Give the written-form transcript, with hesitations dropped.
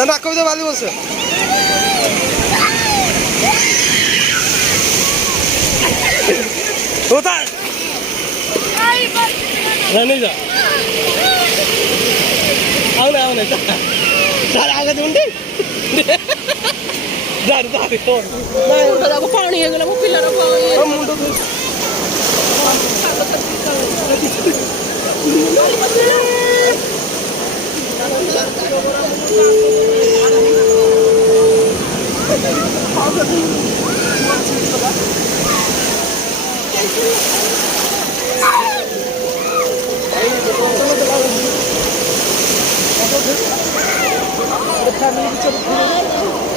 না কবিতা ভালো বলছে কোথায় नहीं जा आओ ना सारे आगे दूंगी जा देखो मुंडा को पानी है वो पिलर को मुंडो फैमिली